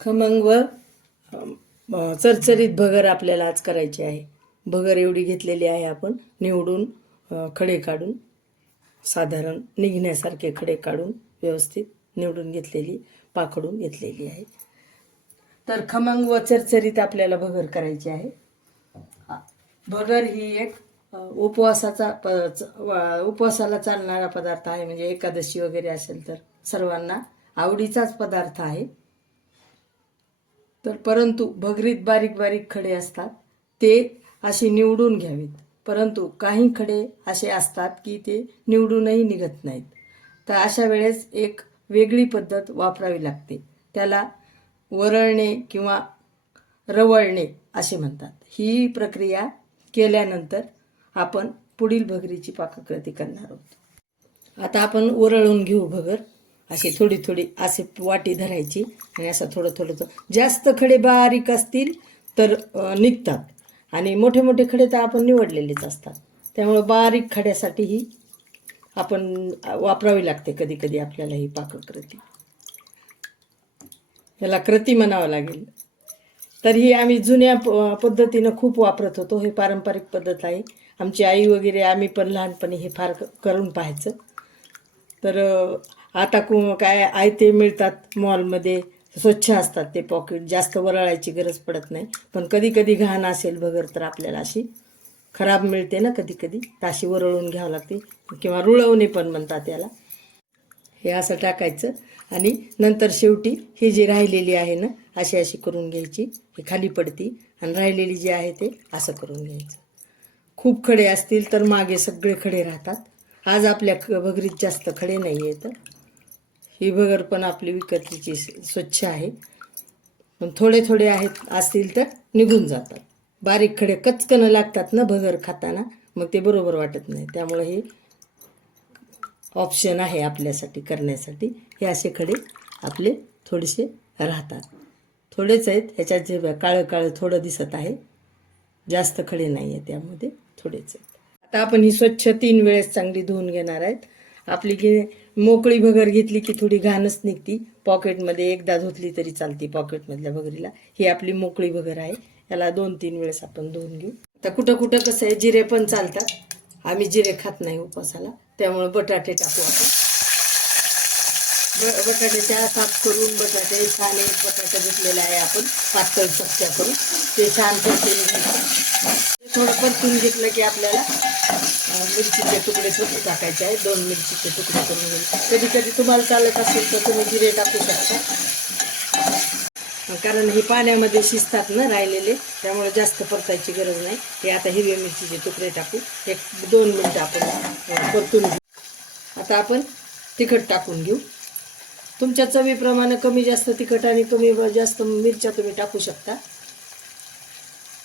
खमंग व चरचरीत भगर आपल्याला आज करायची आहे. भगर एवढी घेतलेली आहे आपण निवडून खडे काढून साधारण निघण्यासारखे खडे काढून व्यवस्थित निवडून घेतलेली पाखडून घेतलेली आहे. तर खमंग व चरचरीत आपल्याला भगर करायची आहे. भगर ही एक उपवासाचा प च- उपवासाला चालणारा पदार्थ आहे. म्हणजे एकादशी वगैरे असेल तर सर्वांना आवडीचाच पदार्थ आहे. तर परंतु भगरीत बारीक बारीक खडे असतात ते असे निवडून घ्यावेत. परंतु काही खडे असे असतात की ते निवडूनही निघत नाहीत. तर अशा वेळेस एक वेगळी पद्धत वापरावी लागते. त्याला वरळणे किंवा रवळणे असे म्हणतात. ही प्रक्रिया केल्यानंतर आपण पुढील भगरीची पाककृती करणार आहोत. आता आपण उरळून घेऊ भगर. अशी थोडी थोडी असे वाटी धरायची आणि असं थोडं थोडं जास्त खडे बारीक असतील तर निघतात. आणि मोठे मोठे खडे तर आपण निवडलेलेच असतात. त्यामुळं बारीक खड्यासाठी ही आपण वापरावी लागते कधी कधी आपल्याला ही पाककृती. याला कृती म्हणावं लागेल. तर ही आम्ही जुन्या प- पद्धतीनं खूप वापरत होतो. हे पारंपरिक पद्धत आहे. आमची आई वगैरे आम्ही पण लहानपणी हे फार क- करून पाहायचं. तर आता कु काय आयते मिळतात मॉलमध्ये स्वच्छ असतात ते पॉकेट जास्त वरळायची गरज पडत नाही. पण कधी कधी घाण असेल बगर तर आपल्याला अशी खराब मिळते ना कधी कधी तर अशी वरळून घ्यावं लागते. किंवा रुळवणे पण म्हणतात याला. हे असं टाकायचं. आणि नंतर शेवटी ही जी राहिलेली आहे ना अशी अशी करून घ्यायची. ही खाली पडती. आणि राहिलेली जी आहे ते असं करून घ्यायचं. खूप खडे असतील तर मागे सगळे खडे राहतात. आज आपल्या भगरीत जास्त खडे नाही आहेत ही भगर पण आपली विकतीची स्वच्छ आहे. पण थोडे थोडे आहेत असतील तर निघून जातात. बारीक खडे कचकनं लागतात ना भगर खाताना मग ते बरोबर वाटत नाही. त्यामुळे हे ऑप्शन आहे आपल्यासाठी करण्यासाठी. हे असे खडे आपले थोडेसे राहतात. थोडेच आहेत ह्याच्यात जे काळं काळं थोडं दिसत आहे. जास्त खडे नाही आहे त्यामध्ये थोडेच आहेत. आता आपण ही स्वच्छ तीन वेळेस चांगली धुवून घेणार आहेत. आपली की मोकळी भगर घेतली की थोडी घाणच निघती. पॉकेटमध्ये एकदा धुतली तरी चालती पॉकेटमधल्या भगरीला. ही आपली मोकळी भगर आहे. याला दोन तीन वेळेस आपण धुवून घेऊ. तर कुठं कुठं कसं आहे जिरे पण चालतात. आम्ही जिरे खात नाही उपासाला त्यामुळे बटाटे टाकू आपण. ब- बटाट्याच्या साफ करून बटाटे छान एक बटाटा घेतलेला आहे आपण. पातळ चपच्या करून. ते छान परतून थोडं परतून घेतलं की आपल्याला मिरचीचे तुकडे छोटे टाकायचे आहेत. दोन मिरचीचे तुकडे करून घ्यायचे कधी कधी तुम्हाला चालत असेल तर तुम्ही जिरे टाकू शकता. कारण हे पाण्यामध्ये शिजतात ना राहिलेले त्यामुळे जास्त परतायची गरज नाही. हे आता हिरव्या मिरचीचे तुकडे टाकू. एक दोन मिनटं आपण परतून घेऊ. आता आपण तिखट टाकून घेऊ. तुमच्या चवीप्रमाणे कमी जास्त तिखट आणि कमी व जास्त मिरच्या तुम्ही टाकू शकता.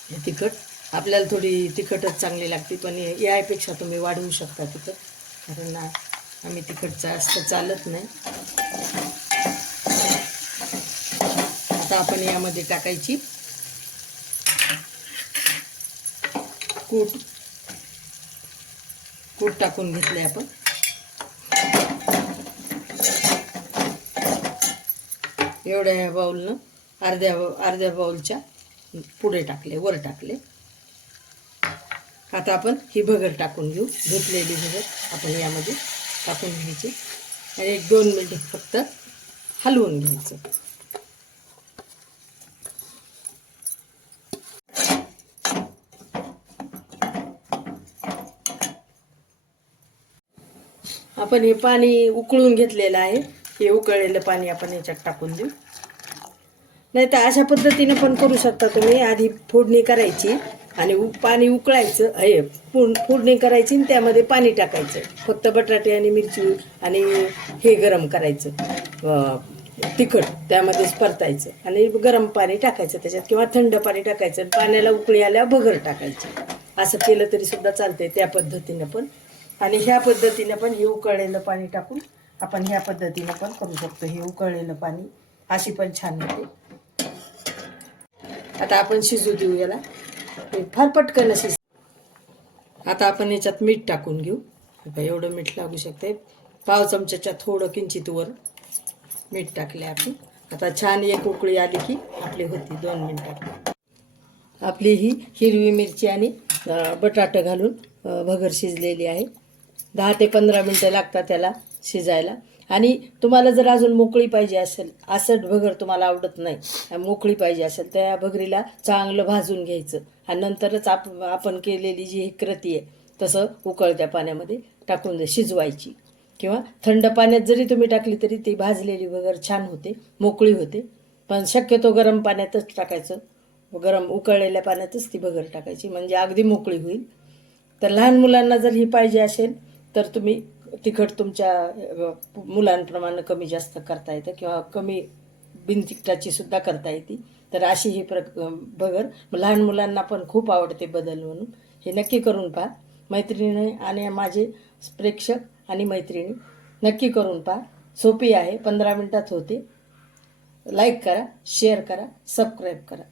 हे तिखट. आपल्याला थोडी तिखटच चांगली लागते पण यापेक्षा तुम्ही वाढवू शकता तिखट. कारण आम्ही तिखट जास्त चालत नाही. आता आपण यामध्ये टाकायची कूट. कूट टाकून घेतले आपण. एवढ्या बाऊलनं अर्ध्या अर्ध्या बाऊलच्या पुढे टाकले वर टाकले. आता आपण ही भगर टाकून घेऊ. धुतलेली भगर आपण यामध्ये टाकून घ्यायची. आणि एक दोन मिनिट फक्त हलवून घ्यायचं. आपण हे पाणी उकळून घेतलेलं आहे. हे उकळलेलं पाणी आपण याच्यात टाकून देऊ. नाही तर अशा पद्धतीने पण करू शकता तुम्ही. आधी फोडणी करायची. आणि पाणी उकळायचं हे पूर्ण फोडणी करायची आणि त्यामध्ये पाणी टाकायचं. फक्त बटाटे आणि मिरची आणि हे गरम करायचं. तिखट त्यामध्येच परतायचं. आणि गरम पाणी टाकायचं त्याच्यात किंवा थंड पाणी टाकायचं पाण्याला उकळी आल्यावर भगर टाकायची. असं केलं तरी सुद्धा चालतंय त्या पद्धतीनं पण. आणि ह्या पद्धतीनं पण हे उकळलेलं पाणी टाकून आपण ह्या पद्धतीनं पण करू शकतो हे उकळलेलं पाणी. अशी पण छान होते. आता आपण शिजू देऊ याला. हे फार पटकन शिज आता आपण याच्यात मीठ टाकून घेऊ. एवढं मीठ लागू शकते पाव चमच्याच्या थोडं किंचित वर मीठ टाकले आपण. आता छान एक उकळी आली की आपली होती दोन मिनटात आपली ही हिरवी मिरची आणि बटाटं घालून भगर शिजलेली आहे. दहा ते पंधरा मिनटं लागतात त्याला शिजायला. आणि तुम्हाला जर अजून मोकळी पाहिजे असेल असट भगर तुम्हाला आवडत नाही मोकळी पाहिजे असेल त्या भगरीला चांगलं भाजून घ्यायचं. आणि नंतरच आप आपण केलेली जी ही कृती आहे तसं उकळत्या पाण्यामध्ये टाकून दे शिजवायची. किंवा थंड पाण्यात जरी तुम्ही टाकली तरी ती भाजलेली वगैरे छान होते मोकळी होते. पण शक्यतो गरम पाण्यातच टाकायचं. गरम उकळलेल्या पाण्यातच ती भगर टाकायची म्हणजे अगदी मोकळी होईल. तर लहान मुलांना जर ही पाहिजे असेल तर तुम्ही तिखट तुमच्या मुलांप्रमाणे कमी जास्त करता येतं किंवा कमी बिनतिखटाची सुद्धा करता येते. तर अशी ही प्र बगर. लहान मुलांना पण खूप आवडते बदल म्हणून. हे नक्की करून पहा. मैत्रिणी आणि माझे प्रेक्षक आणि मैत्रिणी नक्की करून पहा. सोपी आहे पंधरा मिनटात होते. लाईक करा शेअर करा सबस्क्राईब करा.